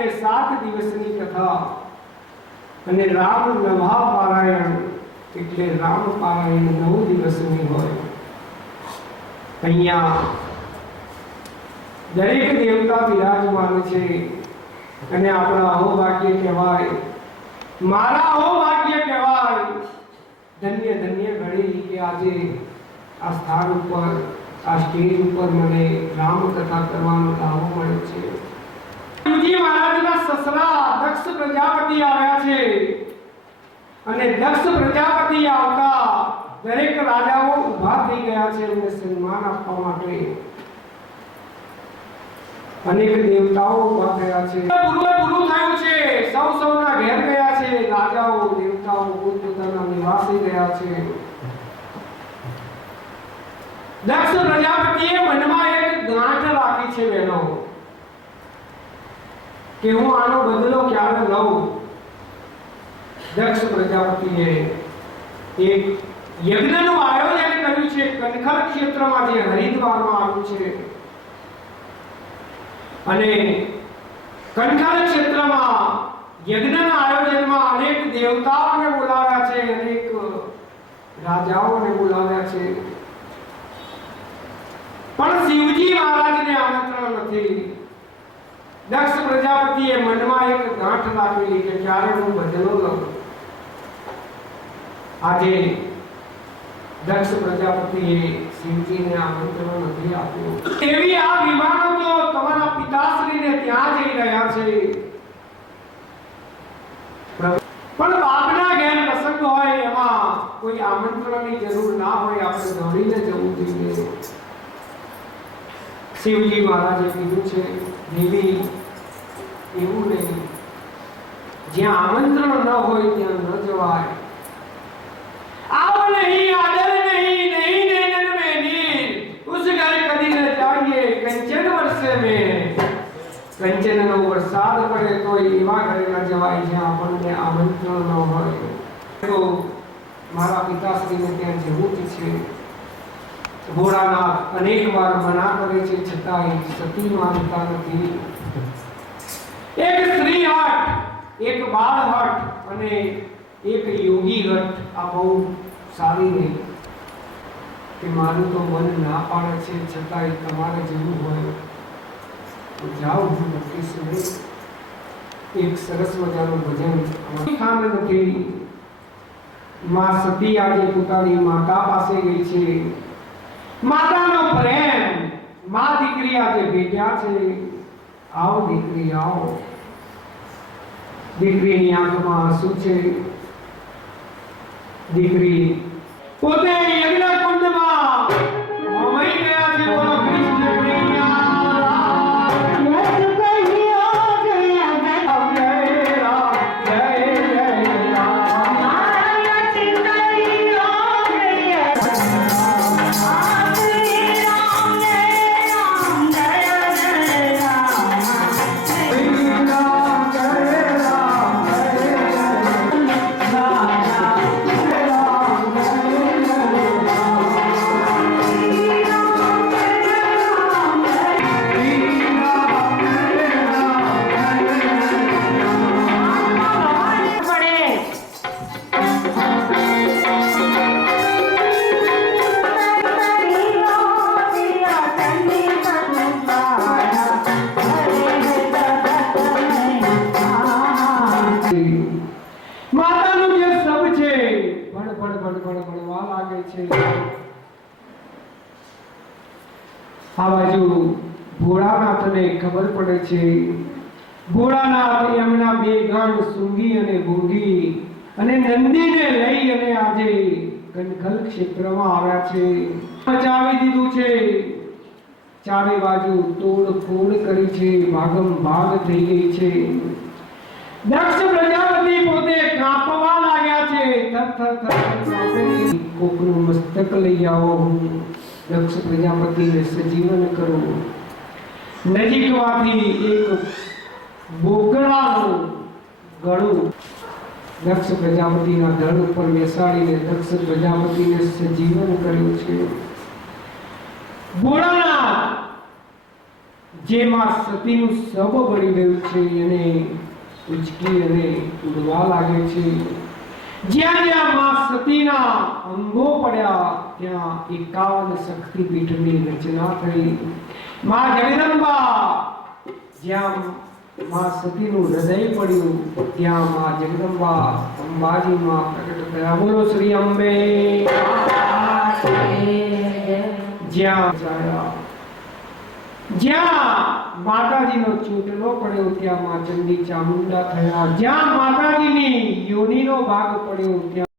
એટલે 7 દિવસની કથા અને રામ નવા પારાયણ એટલે રામ પારાયણ 9 દિવસની હોય। અહીંયા દરેક દેવતા વિરાજમાન છે અને આપણા અહોભાગ્ય કહેવાય, મારા અહોભાગ્ય કહેવાય, ધન્ય ધન્ય ગણી કે આજે આ સ્થાન ઉપર આ સ્ટેજ ઉપર મને રામ કથા કરવાનો લાભ મળે છે। શિવજી મહારાજના સસરા દક્ષ પ્રજાપતિ આવ્યા છે અને દક્ષ પ્રજાપતિ આવતા દરેક રાજાઓ ઊભા થઈ ગયા છે એમને સન્માન આપવા માટે। અનેક દેવતાઓ ઊભા થયા છે, પૂરું થયું છે, સૌના ઘેર ગયા છે, રાજાઓ દેવતાઓ પોતાના નિવાસે ગયા છે। દક્ષ પ્રજાપતિએ મનમાં એક ગાંઠ રાખી છે બહેનો કે હું આનો બદલો ક્યારે લઉં। દક્ષ પ્રજાપતિએ એક યજ્ઞનું આયોજન કર્યું છે કનખલ ક્ષેત્રમાં જે હરિદ્વારમાં આવ્યું છે અને કનખલ ક્ષેત્રમાં યજ્ઞના આયોજનમાં અનેક દેવતાઓને બોલાવ્યા છે, અનેક રાજાઓને બોલાવ્યા છે, પણ શિવજી મહારાજને આમંત્રણ નથી। દક્ષ પ્રજાપતિએ મનમાં એક ગાંઠ રાખેલી કે ક્યારે હું બદલો લઉં। આજે દક્ષ પ્રજાપતિએ શિવજીને આમંત્રણ નથી આપ્યું। એવી આ વિમાનો તો તમારા પિતાશ્રીને ત્યાં જઈ રહ્યા છે, પણ બાપના ઘેર પ્રસંગ હોય એમાં કોઈ આમંત્રણની જરૂર ના હોય, આપણે દોડીને જવું જોઈએ। શિવજી મહારાજે કીધું છે દેવી એવું નહીં, જ્યાં આમંત્રણ ન હોય ત્યાં ન જવાય। आओ नहीं आदर नहीं नहीं नैनन में नीर उस घर कदी न जाइए कंचन वर्षे में। कंचनનો વરસાદ પડે તો એવા ઘરે ન જવાય જ્યાં આપણને આમંત્રણ ન હોય। તો મારા પિતાશ્રીને ત્યાં જવું જ છે। ભોળાનાથ અનેક વાર મના કરે છે છતાંય સતી માનતા નથી। એક સ્ત્રી હટ, એક બાળ હટ અને એક યોગી હટ આ બહુ સારી નહીં કે મારું તો મન ના પાડે છે છતાંય તમારે જવું હોય તો જાઓ, હું નક્કીશ નહીં। એક સરસ મજાનું ભજન ખાન નથી। માં સતી આજે પોતાની માતા પાસે ગઈ છે, માતાનો પ્રેમ, માં દીકરી આજે ભેટ્યા છે, આવો દીકરી આવો। દીકરીની આંખમાં આંસુ છે। દીકરી પોતે યજ્ઞ કુંડમાં હોમાઈ ગયા છે। બોલો કૃષ્ણ કનૈયા માતાનું જે સબ છે ભણવા લાગે છે। આ બાજુ ભોળાનાથને ખબર પડે છે। ભોળાનાથ એમના બે ગણ સૂંગી અને બૂંગી અને નંદીને લઈ અને આજે કનખલ ક્ષેત્રમાં આવ્યા છે। મચાવી દીધું છે, ચારે બાજુ તોડ ફોડ કરી છે, ભાગમ ભાગ થઈ ગઈ છે। દક્ષ પ્રજાપતિ પોતે કાંપવા લાગ્યા છે। કોકનું મસ્તક લઈ આવો, દક્ષ પ્રજાપતિને સજીવન કરો। નજીકમાંથી એક બોકડાનું ગળું દક્ષ પ્રજાપતિના ધડ ઉપર બેસાડીને દક્ષ પ્રજાપતિને સજીવન કર્યું છે। ભોળાનાથ જેમાં સતીનું સબ બળી ગયું છે એને ઉચકી અને ઉડવા લાગે છે. જ્યાં જ્યાં માં સતીના અંગો પડ્યા ત્યાં 51 શક્તિપીઠની રચના થઈ. માં જગદંબા જ્યાં માં સતીનું હૃદય પડ્યું ત્યાં માં જગદંબા અંબાજીમાં પ્રગટ થયા. બોલો શ્રી અંબે. જ્યાં માતાજીનો ચૂંટલો પડ્યો ત્યાં માં ચંડી ચામુંડા થયા. જ્યાં માતાજીની યોનિનો ભાગ પડ્યો ત્યાં